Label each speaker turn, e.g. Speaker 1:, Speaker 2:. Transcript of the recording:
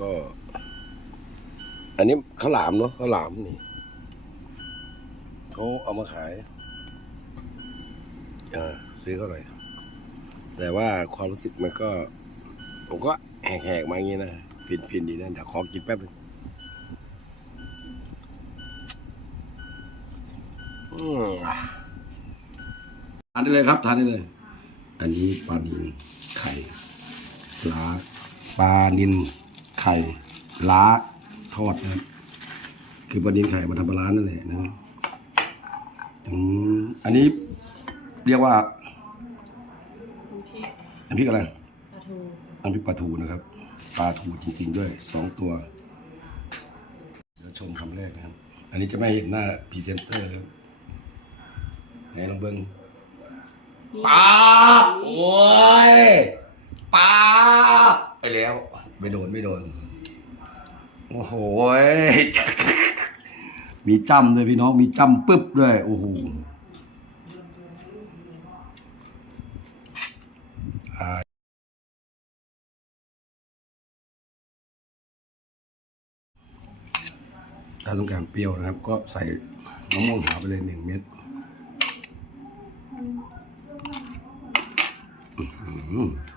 Speaker 1: ก็ อันนี้ข้าวหลามเนาะข้าวหลามนี่เขาเอามาขายอ่าซื้อเขาหน่อยแต่ว่าความรู้สึกมันก็ ผมก็แหกๆมาอย่างนี้นะฟินฟินๆดีนะเดี๋ยวขอกินแป๊บนึงทานได้เลยครับทานได้เลย อันนี้ปลานินไข่ปลาปลานิน ไข่ล้าทอดนะครับคือปลานินไข่มาทำปลาร้านั่นแหละนะถึงอันนี้เรียกว่า
Speaker 2: น้ำพริก
Speaker 1: น้ำพริกอะไร
Speaker 2: ปลาทู
Speaker 1: น้ำพริกปลาทูนะครับปลาทูจริง ๆ ด้วยสองตัวเดี๋ยวชมคำแรกนะครับ อันนี้จะไม่เห็นหน้าพรีเซนเตอร์ครับไหนลองเบิ้ง
Speaker 2: นี่
Speaker 1: ป๊าบโอ้ยป๊าบไป แล้วไม่โดนไม่โดน โอ้โหยมีจ้ำด้วยพี่น้อง มีจ้ำปึ๊บด้วย โอ้โหอ่าถ้าต้องการเปรี้ยวนะครับ ก็ใส่มะม่วงหาวไปเลยหนึ่งเม็ดอื้อหือ